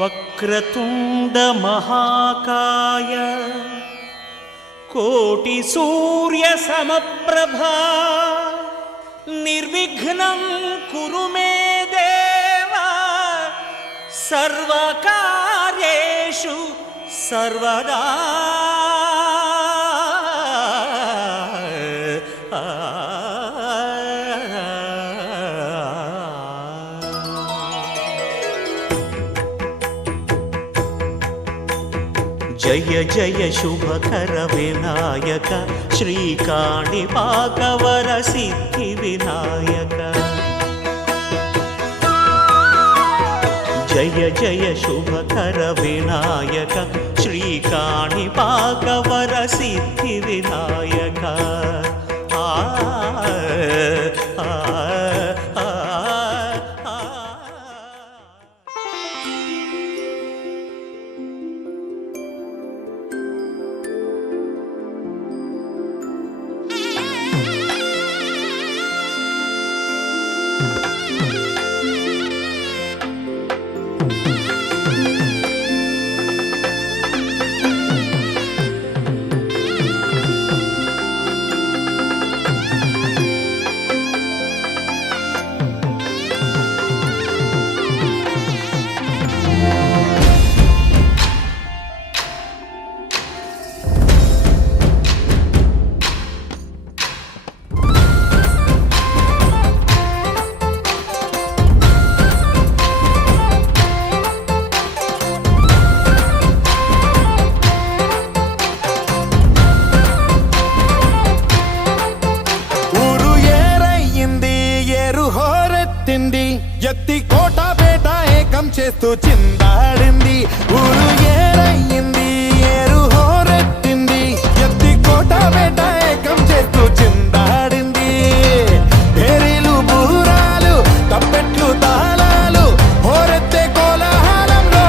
వక్రతుండ మహాకాయ కోటి సూర్య సమప్రభా నిర్విఘ్నం కురు మే దేవా సర్వకార్యేషు సర్వదా. జయ జయ శుభకర వినాయక శ్రీకాణిపాకవర సిద్ధి వినాయక. జయ జయ శుభకర వినాయక శ్రీకాణిపాకవర సిద్ధి వినాయక. ఎత్తి కోట బేట ఏకం చేస్తూ చిందాడింది. ఊరు ఏరయ్యింది ఏరు హోరెత్తింది. ఎత్తి కోట బేట ఏకం చేస్తూ చిందాడింది. భేరీలు బూరాలు తప్పెట్లు తాళాలు హోరెత్తే కోలాహలంలో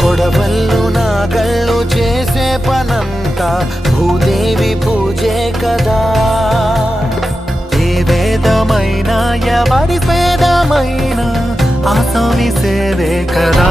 కొడవళ్ళు నాగళ్ళు చేసే పనంతా భూదేవి పూజే కదా. ఏ వేదమైనా ఎవరి వేదమైనా ఆ స్వామి సేవే కదా.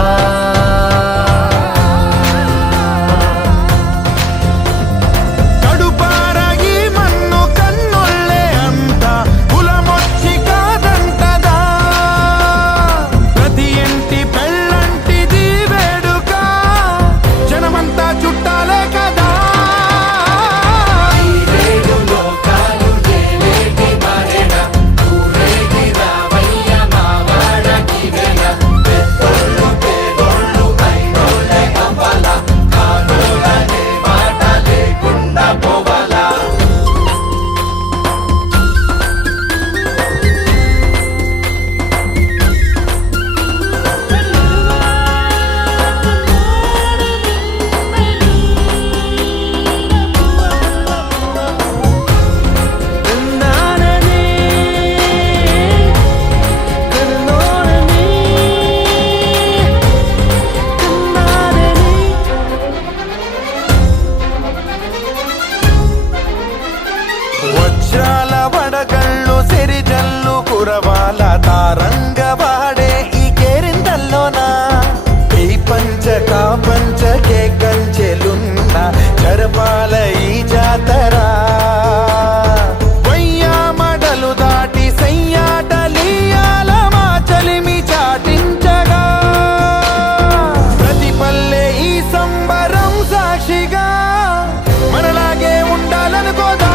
వడగళ్ళు సిరిజల్లు కురవాల తారంగవాడే ఈ కేరింతల్లోనా ఈ పంచక పంచకే కంచెలున్న జరపాల ఈ జాతర వయ్యామడలు దాటి సయ్యాటలీయాల మా చలిమి చాటించగా ప్రతి పల్లె ఈ సంబరం సాక్షిగా మనలాగే ఉండాలనుకోదా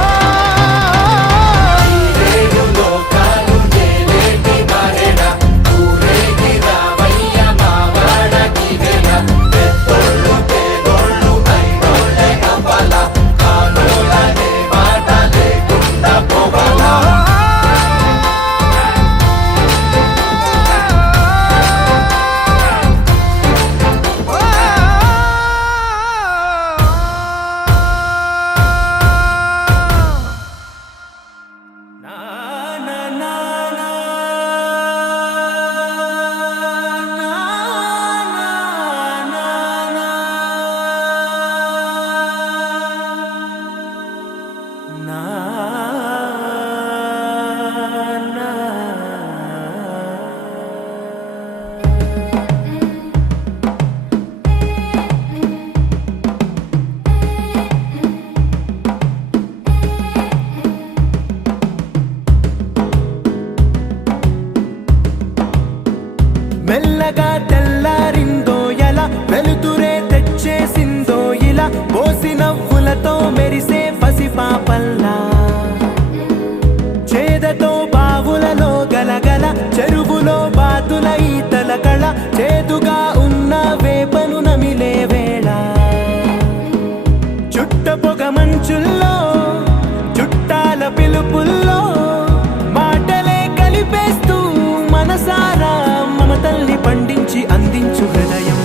మెల్లగా తెల్లారిందో ఎలా వెలుతురే తెచ్చేసిందో ఇలా పోసి నవ్వులతో మెరిసే పసిపాపల్లా చేదతో బావులలో గలగల చెరువులో బాతుల ఈతల కళ చేదుగా ఉన్న వేపను నమిలే వేళ చుట్ట పొగ మంచుల్లో చుట్టాల పిలుపుల్లో మాటలే కలిపేస్తూ మనసారా మమతల్ని పండించి అందించు హృదయం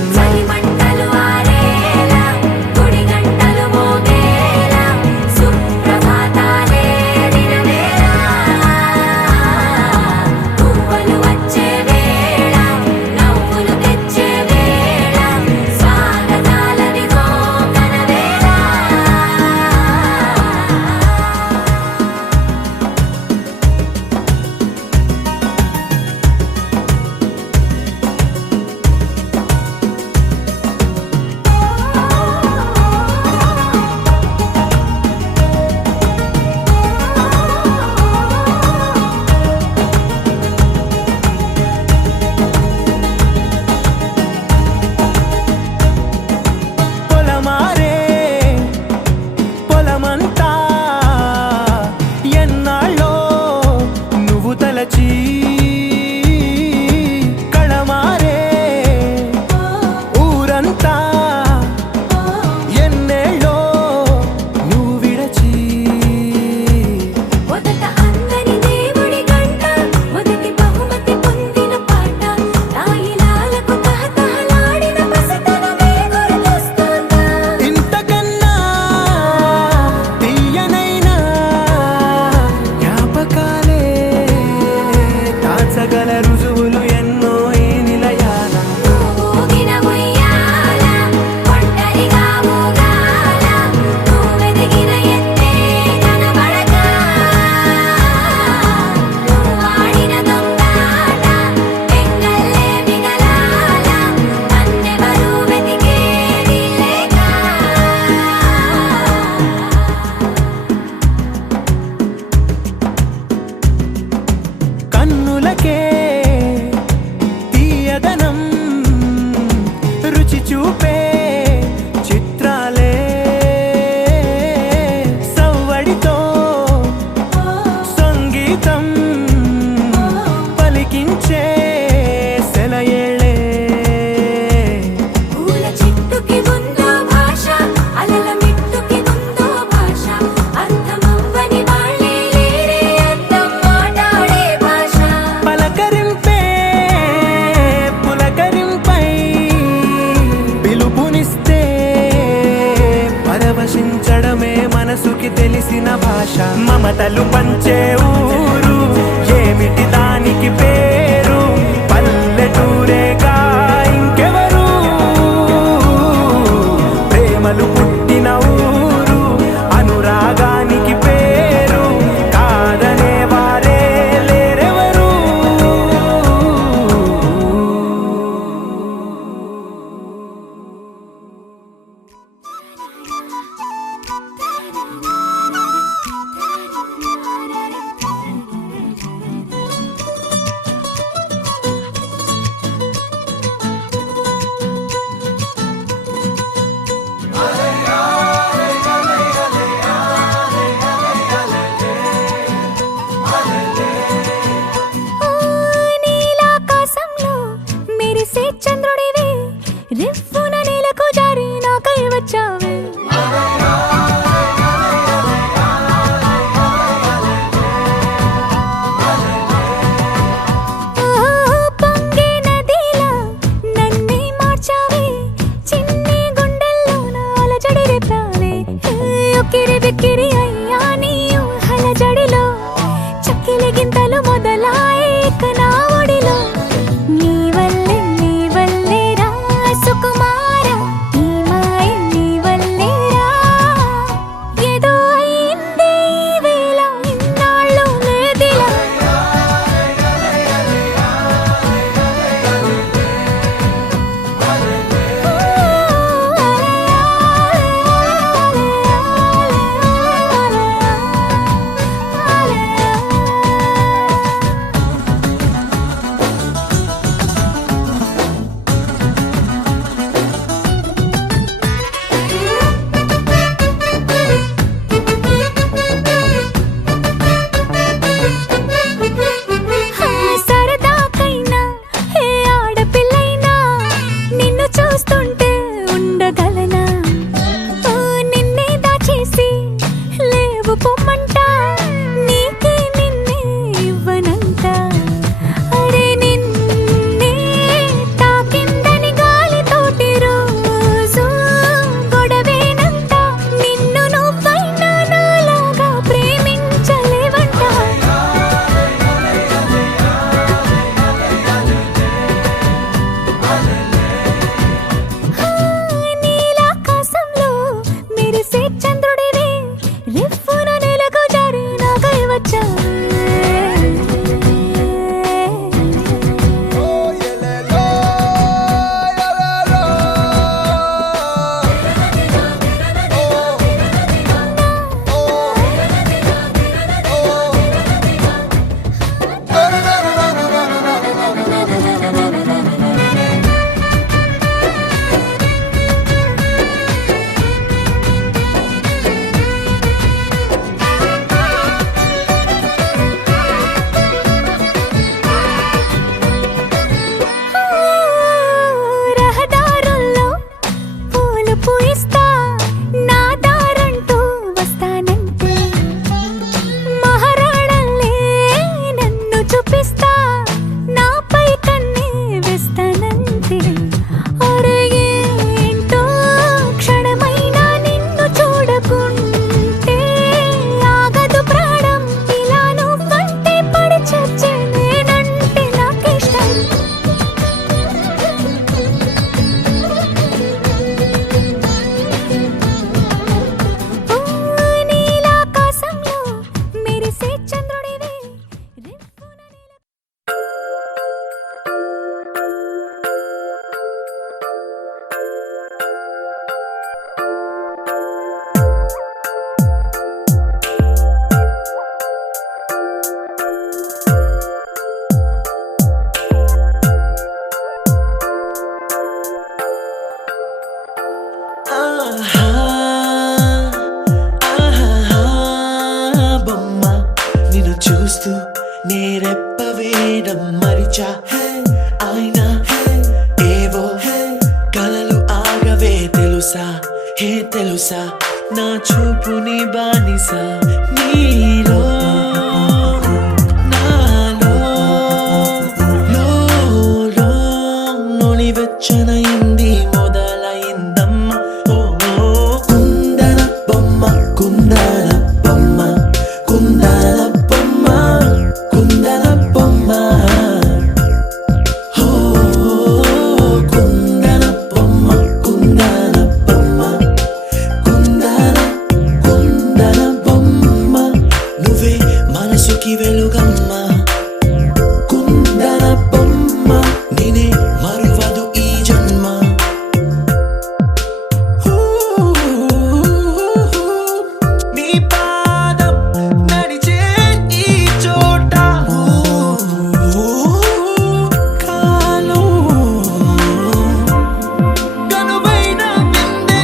కళమారే ఊరంతా ఎన్నేళ్ళో నువ్వు విడచి మొదట అందరి దేవుడి గంట మొదటి బహుమతి పొందిన పాట తాయిలాలకు తహతహలాడిన పసితనమే గుర్తొస్తుందా ఇంతకన్నా తీయనైనా జ్ఞాపకాలే తాచగల రుజువులు ఎన్నో ఈ నిలయాల ఊగిన ఉయ్యాల ఒంటరిగా ఊగాల నువ్వెదిగిన ఎత్తే కనబడక నువ్వాడిన దొంగాట ఎంగల్లే మిగలాల నన్నెవరూ వెతికేది లేక కన్నులకే తీయదనం రుచి చూపే చిత్రాలే సవ్వడితో సంగీతం పలికించే సెలయేళే పూల చిట్టుకి ఉందో భాష అలల మిట్టుకి ఉందో భాష అర్థమవ్వని వాళ్ళే లేరే అర్థం మాట్లాడే భాష పలకరింపే పులకరింపై పిలుపునిస్తే పరవశించడమే మనసుకి తెలిసిన భాష మమతలు పంచే ఊరు చూస్తూ నేరెప్ప వేయడం మరిచా ఆయన ఏవో కలలు ఆగవే తెలుసా తెలుసా నా చూపుని బానిసా నీలో నాలో లో నొలివెచ్చనయింది మొదలైందమ్మ ఓ కుందన బొమ్మ కుందన బొమ్మ కుందన బొమ్మ కుందన బొమ్మ ఓ కుందన బొమ్మ కుందన బొమ్మ కుందన బొమ్మ నువ్వే మనసుకి వెలుగమ్మ కుందన బొమ్మ నేనే మరువదు ఈ జన్మ నీ పాదం నడిచే ఈ చోట కాలం కనువైన విందే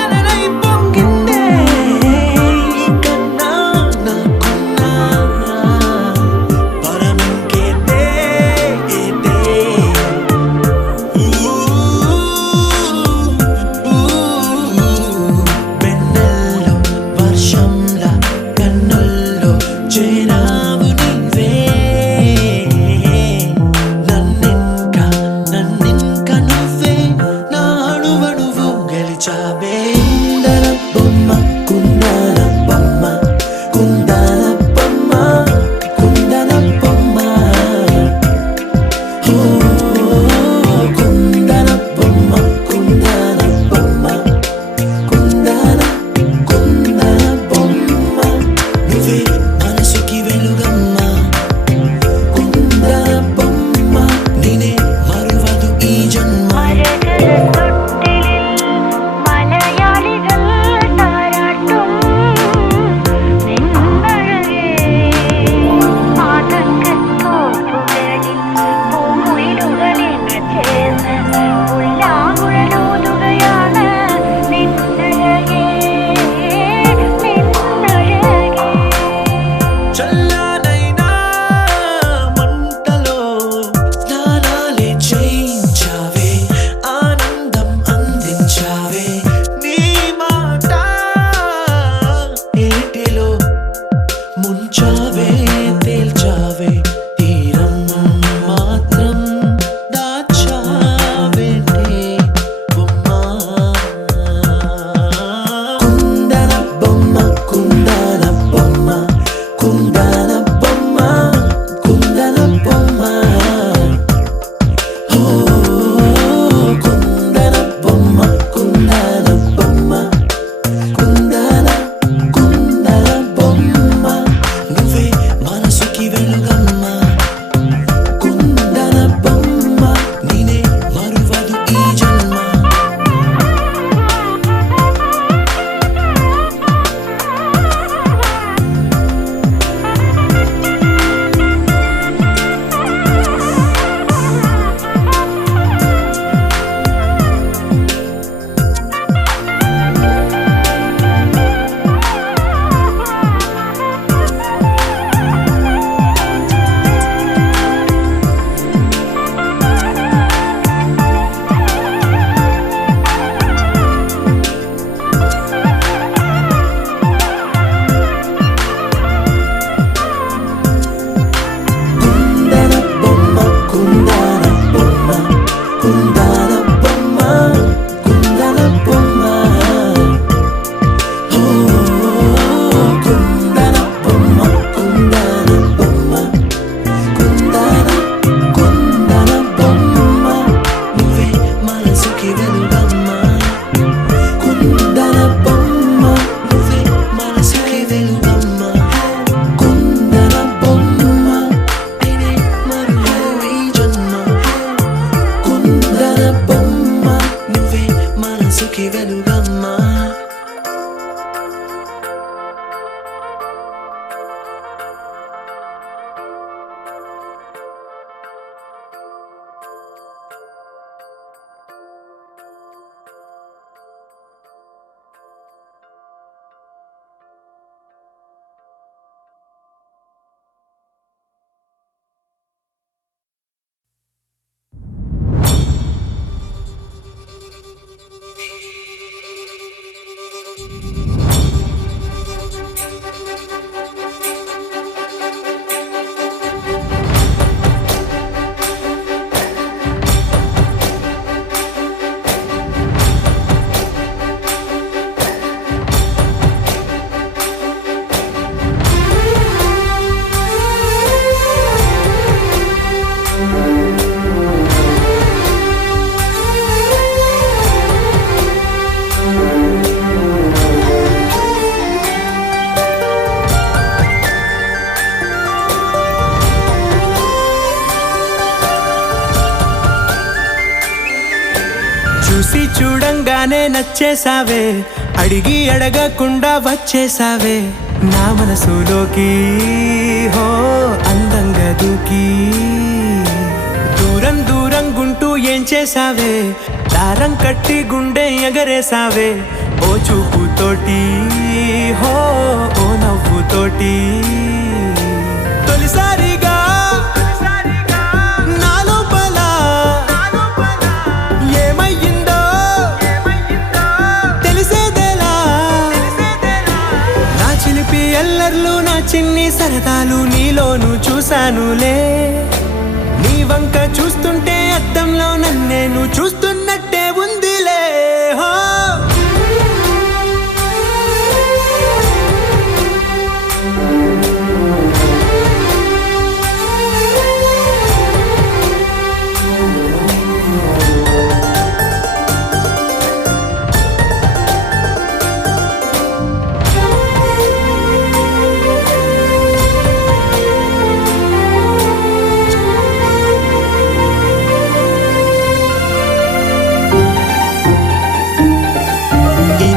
అలలై పొంగిందే ఈ కన్నా నాకున్నా చూడంగానే నచ్చేసావే, అడిగి అడగకుండా వచ్చేసావే నా మనసులోకి, హో అందంగా దూకి. దూరం దూరం గుంటూ ఏం చేసావే, దారం కట్టి గుండె ఎగరేసావే ఓ చూపుతోటి, హో ఓ నవ్వుతోటి. తొలిసారిగా నా లోపల ఏమయ్యిందో తెలిసేదేలా. నా చిలిపి ఎల్లర్లు నా చిన్ని సరదాలు నీలోను చూశానులే. నీ వంక చూస్తుంటే అద్దంలో నన్నేను చూస్తున్నట్టే ఉందిలే. హో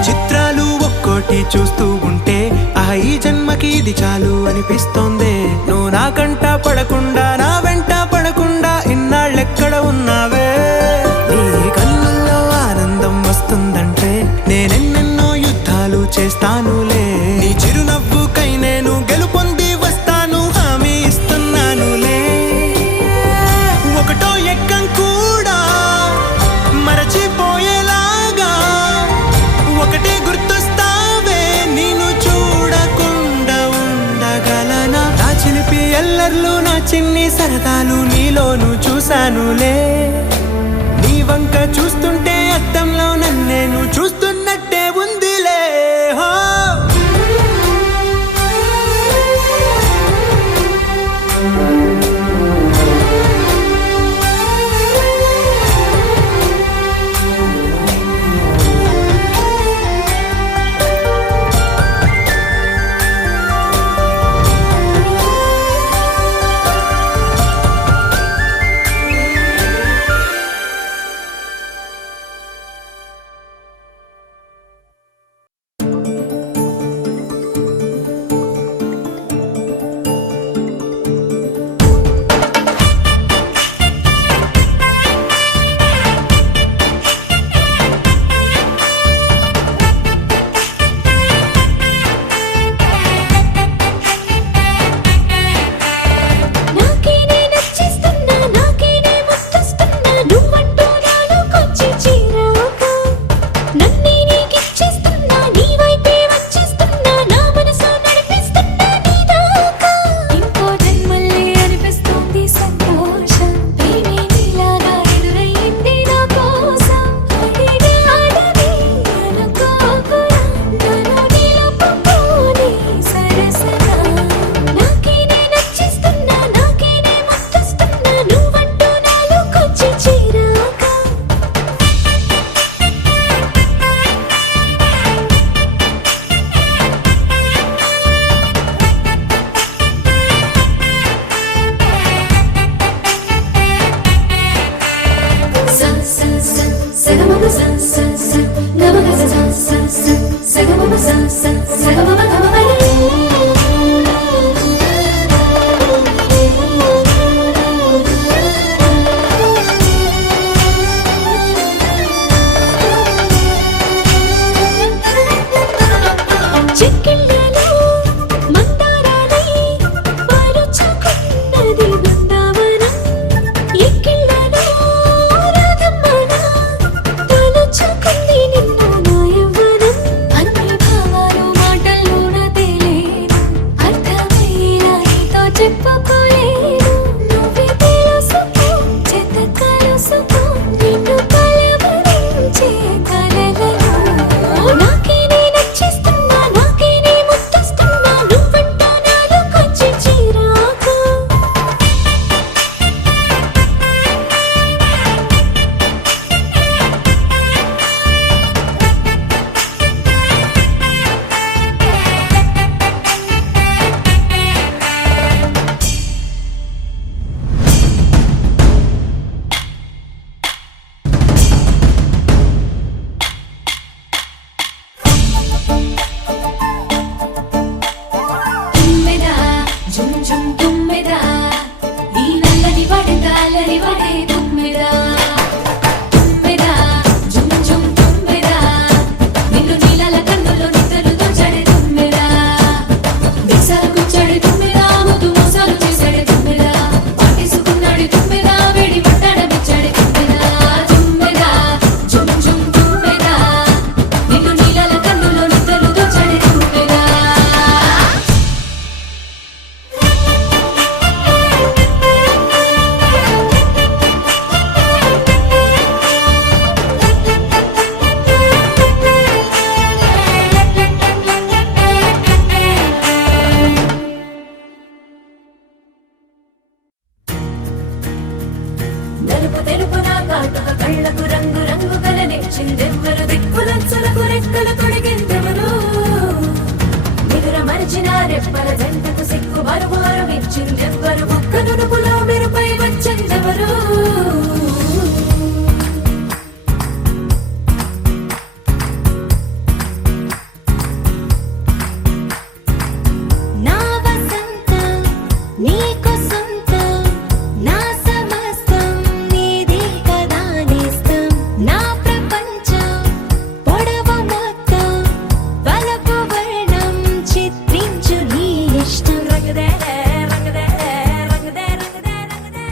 చిత్రాలు ఒక్కోటి చూస్తూ ఉంటే ఈ జన్మకి ఇది చాలు అనిపిస్తోంది. నువ్వు నా కంట పడకుండా నా వెంట పడకుండా ఇన్నాళ్ళెక్కడ ఉన్నావే. నీ కళ్ళల్లో ఆనందం వస్తుందంటే నేనెన్నెన్నో యుద్ధాలు చేస్తానులే. నీ చిరునవ్వుకై నేను గెలుపొంది వస్తాను, హామీ ఇస్తున్నానులే. ఒకటో ఎక్కం కూడా మరచిపోయేలాగా ఒకటే గుర్తొస్తావే, నేను చూడకుండా ఉండగలనా. నా చిలిపి ఎల్లర్లు నా చిన్ని సరదాలు నీలోను చూశానులే. నీ వంక చూస్తుంటే అద్దంలో నన్నేను చూస్తున్నట్టే ఉందిలే. హో అన్ని భావాలు మాటల్లో నలుపు తెలుపు నా కాటుక కళ్ళకు రంగు రంగు కలనిచ్చిందెవ్వరు దిక్కులంచులకు రెక్కలు తొడిగిందెవరు నిదుర మరిచిన రెప్పల జంటకు సిక్కు మరుమారు ఇచ్చిందెవ్వరు ఒక్క నునుపులో మెరుపై వచ్చిందెవరు నా వసంతం నీకు సొంతం నా సమస్తం నీది కదా నేస్తం నా ప్రపంచం పొడవు మొత్తం వలపు వర్ణం చిత్రించు నీ ఇష్టం రంగదే రంగదే రంగదే రంగదే రంగదే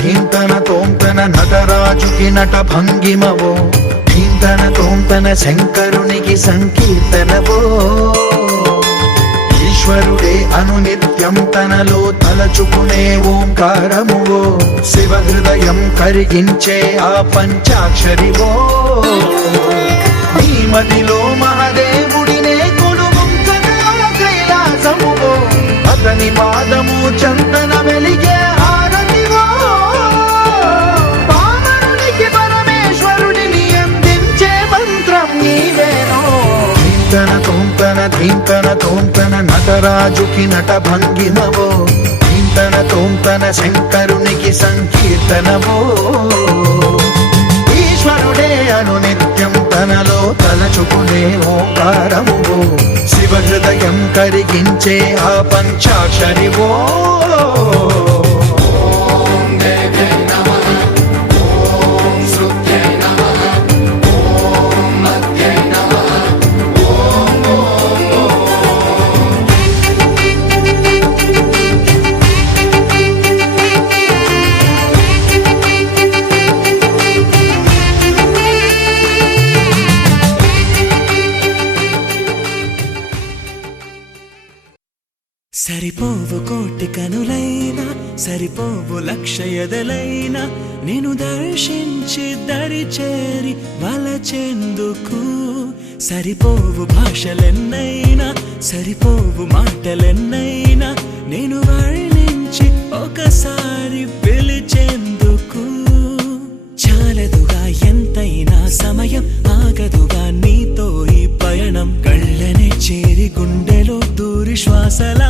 ధీంతన తోంతన నటరాజుకి నట భంగిమవో ధీంతన తోంతన శంకరునికి సంకీర్తనవో ఈశ్వరుడే అనునిత్యం తనలో తలచుకునే ఓంకారమువో శివ హృదయం కరిగించే ఆ పంచాక్షరివో నీ మదిలో మహాదేవుడినే కొలువుంచగా కైలాసమువో అతని పాదము చందన వెలిగే హారతివో పామరునికి పరమేశ్వరుడిని అందించే మంత్రం నీవేనో ధీంతన తోంతన నటరాజుకి నట భంగిమవో ధీంతన తోంతన శంకరునికి సంకీర్తనవో ఈశ్వరుడే అనునిత్యం తనలో తలచుకునే ఓంకారమువో శివ హృదయం కరిగించే ఆ పంచాక్షరివో సరిపోవు కోటి కనులైనా సరిపోవు లక్ష ఎదలైనా నేను దర్శించి దరి చేరి వలచెందుకు సరిపోవు భాషలెన్నైనా సరిపోవు మాటలెన్నైనా నేను వర్ణించి ఒకసారి పిలిచేందుకు చాలదుగా ఎంతైనా సమయం ఆగదుగా నీతో ఈ పయనం కళ్ళనే చేరి గుండెలో దూరి శ్వాసల